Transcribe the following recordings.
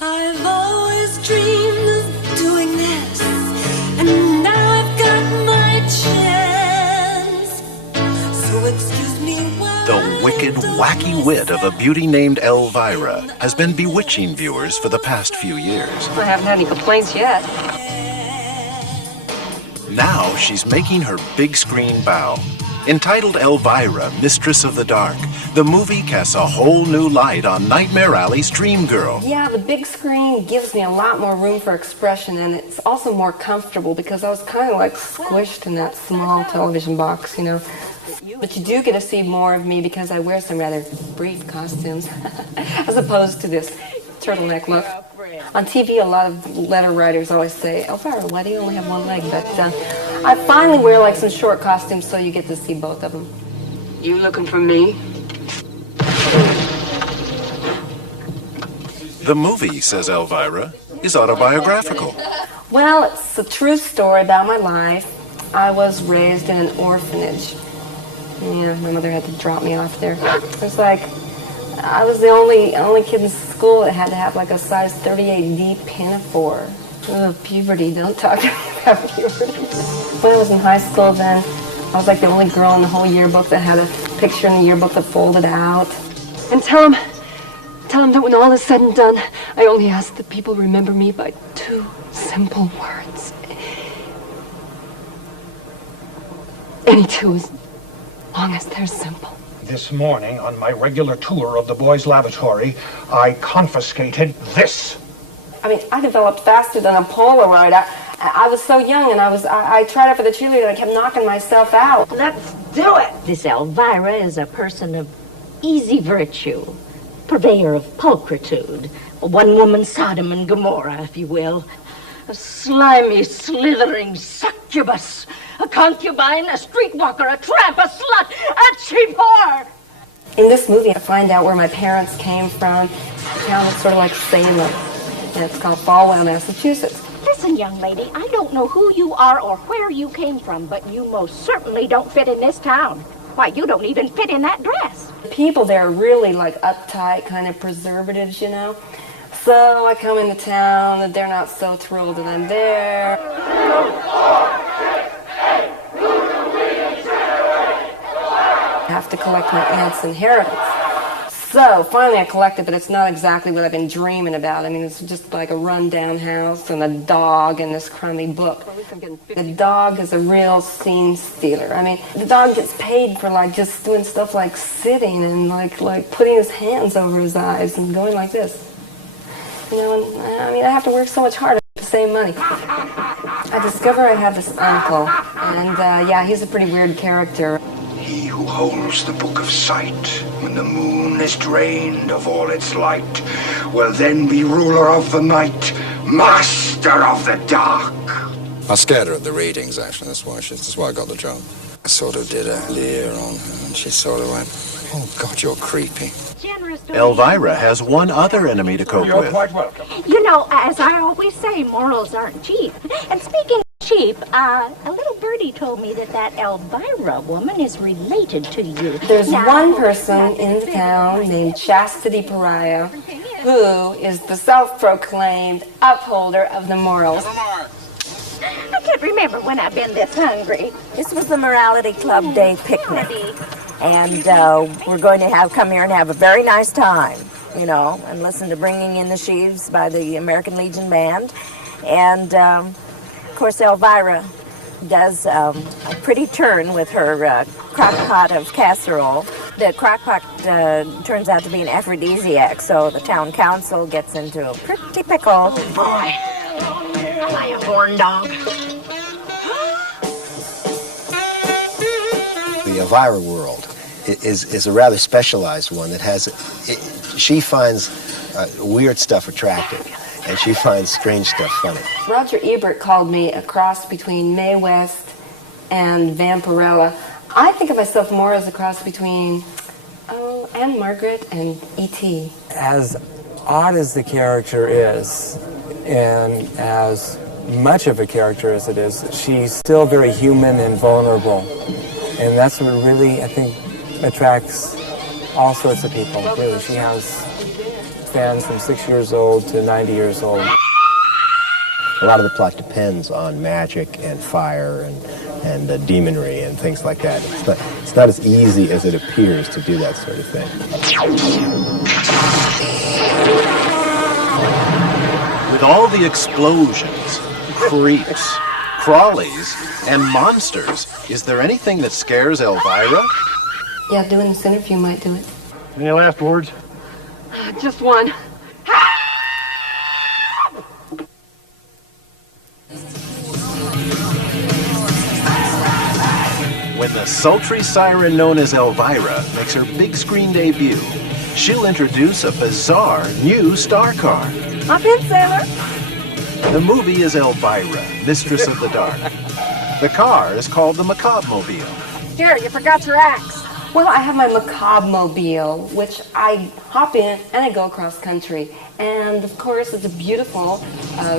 I've always dreamed of doing this, and now I've got my chance. So excuse me while The wicked, wacky wit of a beauty named Elvira has been bewitching viewers for the past few years. I haven't had any complaints yet. Now she's making her big screen bow. Entitled Elvira, Mistress of the Dark, the movie casts a whole new light on Nightmare Alley's dream girl. Yeah, the big screen gives me a lot more room for expression, and it's also more comfortable because I was kind of like squished in that small television box, you know. But you do get to see more of me because I wear some rather brief costumes as opposed to this turtleneck look. On TV, a lot of letter writers always say, Elvira, why do you only have one leg? But I finally wear like some short costumes so you get to see both of them. You looking for me? The movie, says Elvira, is autobiographical. Well, it's a true story about my life. I was raised in an orphanage. Yeah, my mother had to drop me off there. It was like, I was the only kid in school that had to have like a size 38D pinafore. Oh, puberty, don't talk to me about puberty. When I was in high school then, I was like the only girl in the whole yearbook that had a picture in the yearbook that folded out. And tell him that when all is said and done, I only ask that people remember me by 2 simple words. Any 2 as long as they're simple. This morning, on my regular tour of the boys' lavatory, I confiscated this. I mean, I developed faster than a Polaroid. I was so young, and I tried out for the cheerleader, and I kept knocking myself out. Let's do it! This Elvira is a person of easy virtue, purveyor of pulchritude, a one-woman Sodom and Gomorrah, if you will, a slimy, slithering succubus, a concubine, a streetwalker, a tramp, a slut, a cheap whore! In this movie, I find out where my parents came from. The town is sort of like Salem, and it's called Falwell, Massachusetts. Listen, young lady, I don't know who you are or where you came from, but you most certainly don't fit in this town. Why, you don't even fit in that dress. The people there are really like uptight, kind of preservatives, you know? So I come into town, and they're not so thrilled that I'm there. 2, 4, 6, 8, who do we incinerate? I have to collect my aunt's inheritance. So finally I collect it, but it's not exactly what I've been dreaming about. I mean, it's just like a rundown house and a dog and this crummy book. The dog is a real scene stealer. I mean, the dog gets paid for like just doing stuff like sitting and like putting his hands over his eyes and going like this. You know, and I mean, I have to work so much harder to save money. I discover I have this uncle, and yeah, he's a pretty weird character. He who holds the book of sight, when the moon is drained of all its light, will then be ruler of the night, master of the dark. I scared her at the readings, actually. That's why I got the job. I sort of did a leer on her, and she sort of went, oh, God, you're creepy. Elvira has one other enemy to cope You're with. quite welcome. You know, as I always say, morals aren't cheap. And speaking of cheap, a little birdie told me that Elvira woman is related to you. There's one person in the town named Chastity Pariah who is the self-proclaimed upholder of the morals. I can't remember when I've been this hungry. This was the Morality Club Day picnic. And we're going to come here and have a very nice time, you know, and listen to Bringing in the Sheaves by the American Legion Band. And, of course, Elvira does a pretty turn with her crock pot of casserole. The crock pot turns out to be an aphrodisiac, so the town council gets into a pretty pickle. Oh, boy. Am I a horn dog? The Elvira world is a rather specialized one that has, she finds weird stuff attractive, and she finds strange stuff funny. Roger Ebert called me a cross between Mae West and Vampirella. I think of myself more as a cross between Anne Margaret and E.T. As odd as the character is, and as much of a character as it is, she's still very human and vulnerable. And that's what really, I think, attracts all sorts of people, really. She has fans from 6 years old to 90 years old. A lot of the plot depends on magic and fire and demonry and things like that. It's not as easy as it appears to do that sort of thing. With all the explosions, creeps, crawlies, and monsters, is there anything that scares Elvira? Yeah, doing this interview might do it. Any last words? Just one. When the sultry siren known as Elvira makes her big screen debut, she'll introduce a bizarre new star car. Hop in, sailor. The movie is Elvira, Mistress of the Dark. The car is called the Macabremobile. Here, you forgot your axe. Well, I have my Macabremobile, which I hop in and I go across country. And of course, it's a beautiful,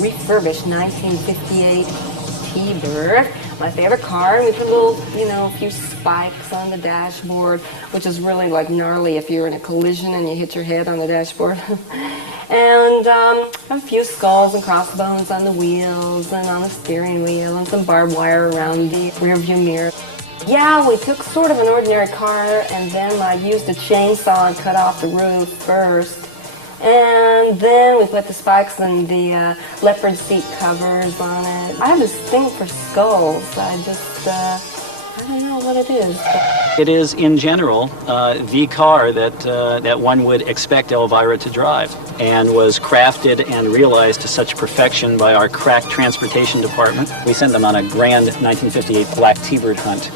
refurbished 1958 T-Bird. My favorite car. And we put a little, a few spikes on the dashboard, which is really like gnarly if you're in a collision and you hit your head on the dashboard. And a few skulls and crossbones on the wheels and on the steering wheel and some barbed wire around the rear view mirror. Yeah, we took sort of an ordinary car and then I used a chainsaw and cut off the roof first. And then we put the spikes and the leopard seat covers on it. I have this thing for skulls. I don't know what it is. It is, in general, the car that one would expect Elvira to drive, and was crafted and realized to such perfection by our crack transportation department. We sent them on a grand 1958 black T-Bird hunt.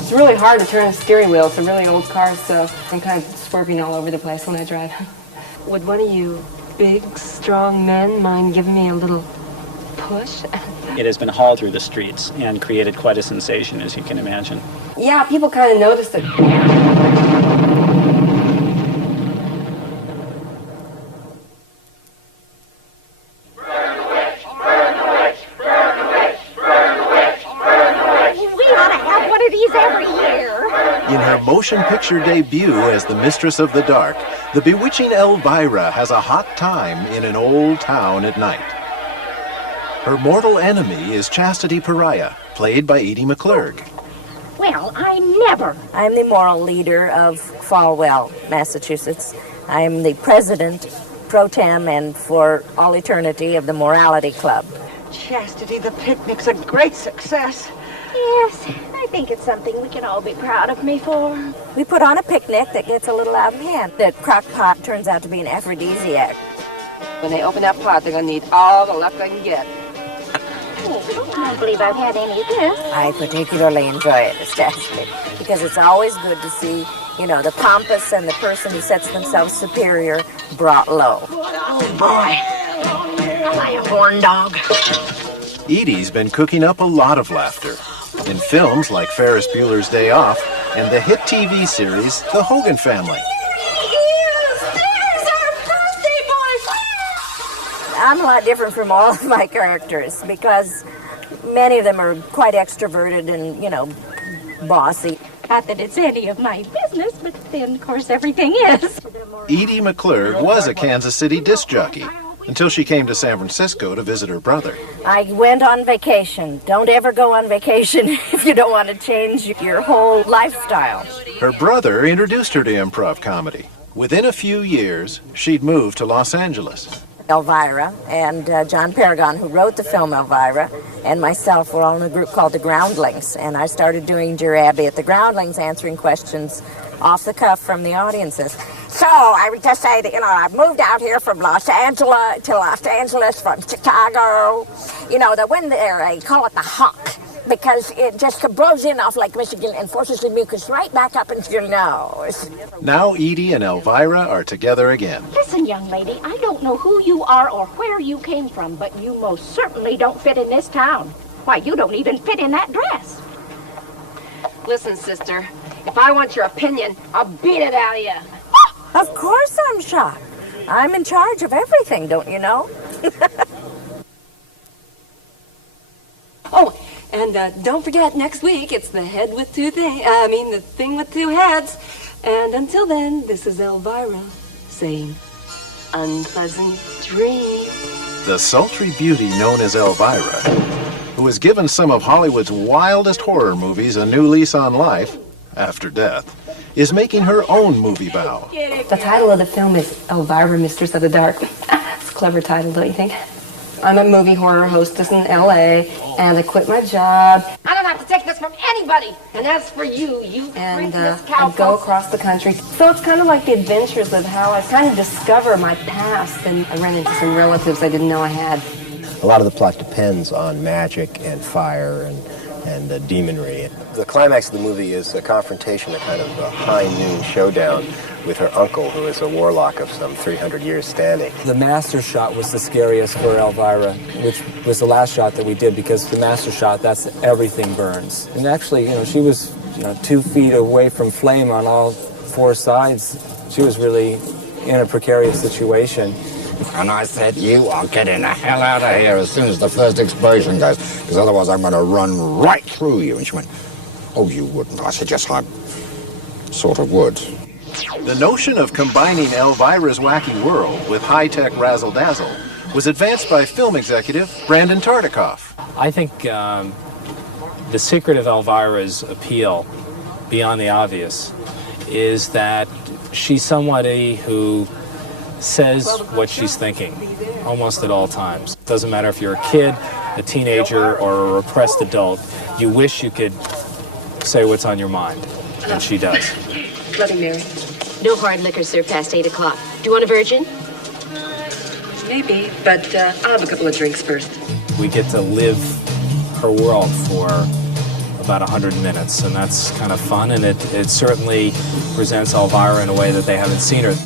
It's really hard to turn the steering wheel. It's a really old car, so I'm kind of swerving all over the place when I drive. Would one of you big, strong men mind giving me a little push? It has been hauled through the streets and created quite a sensation, as you can imagine. Yeah, people kind of noticed it. In her motion picture debut as the Mistress of the Dark, the bewitching Elvira has a hot time in an old town at night. Her mortal enemy is Chastity Pariah, played by Edie McClurg. Well, I never. I'm the moral leader of Falwell, Massachusetts. I'm the president pro tem and for all eternity of the Morality Club. Chastity, the picnic's a great success. Yes, I think it's something we can all be proud of me for. We put on a picnic that gets a little out of hand. The crock pot turns out to be an aphrodisiac. When they open that pot, they're going to need all the luck they can get. I don't believe I've had any of this. I particularly enjoy it, especially, because it's always good to see, the pompous and the person who sets themselves superior brought low. Oh, boy. Am I a horn dog? Edie's been cooking up a lot of laughter in films like Ferris Bueller's Day Off and the hit TV series The Hogan Family. I'm a lot different from all of my characters because many of them are quite extroverted and, bossy. Not that it's any of my business, but then, of course, everything is. Edie McClurg was a Kansas City disc jockey until she came to San Francisco to visit her brother. I went on vacation. Don't ever go on vacation if you don't want to change your whole lifestyle. Her brother introduced her to improv comedy. Within a few years, she'd moved to Los Angeles. Elvira and John Paragon, who wrote the film Elvira, and myself were all in a group called the Groundlings, and I started doing Dear Abby at the Groundlings, answering questions off the cuff from the audiences. So I would just say that, I've moved out here from Los Angeles from Chicago. The wind there, I call it the hawk, because it just blows in off Lake Michigan and forces the mucus right back up into your nose. Now Edie and Elvira are together again. Listen, young lady, I don't know who you are or where you came from, but you most certainly don't fit in this town. Why, you don't even fit in that dress. Listen, sister, if I want your opinion, I'll beat it out of you. Of course I'm shocked. I'm in charge of everything, don't you know? Oh, and don't forget, next week, it's the thing with two heads. And until then, this is Elvira same unpleasant dream. The sultry beauty known as Elvira, who has given some of Hollywood's wildest horror movies a new lease on life after death, is making her own movie vow. The title of the film is Elvira, Mistress of the Dark. It's a clever title, don't you think? I'm a movie horror hostess in LA, and I quit my job. I don't have to take this from anybody. And as for you, you And freakless I cowpoke. go across the country. So it's kind of like the adventures of how I kind of discover my past, and I ran into some relatives I didn't know I had. A lot of the plot depends on magic and fire and demonry. The climax of the movie is a confrontation, a kind of a high noon showdown with her uncle, who is a warlock of some 300 years standing. The master shot was the scariest for Elvira, which was the last shot that we did, because the master shot, that's everything burns. And actually, she was 2 feet away from flame on all 4 sides. She was really in a precarious situation. And I said, you are getting the hell out of here as soon as the first explosion goes, because otherwise I'm going to run right through you. And she went, oh, you wouldn't. I said, yes, I sort of would. The notion of combining Elvira's wacky world with high-tech razzle-dazzle was advanced by film executive Brandon Tartikoff. I think the secret of Elvira's appeal, beyond the obvious, is that she's somebody who says what she's thinking almost at all times. Doesn't matter if you're a kid, a teenager, or a repressed adult, you wish you could say what's on your mind, and she does. Bloody Mary. No hard liquor served past 8 o'clock. Do you want a virgin? Maybe, but I'll have a couple of drinks first. We get to live her world for about 100 minutes, and that's kind of fun, and it certainly presents Elvira in a way that they haven't seen her.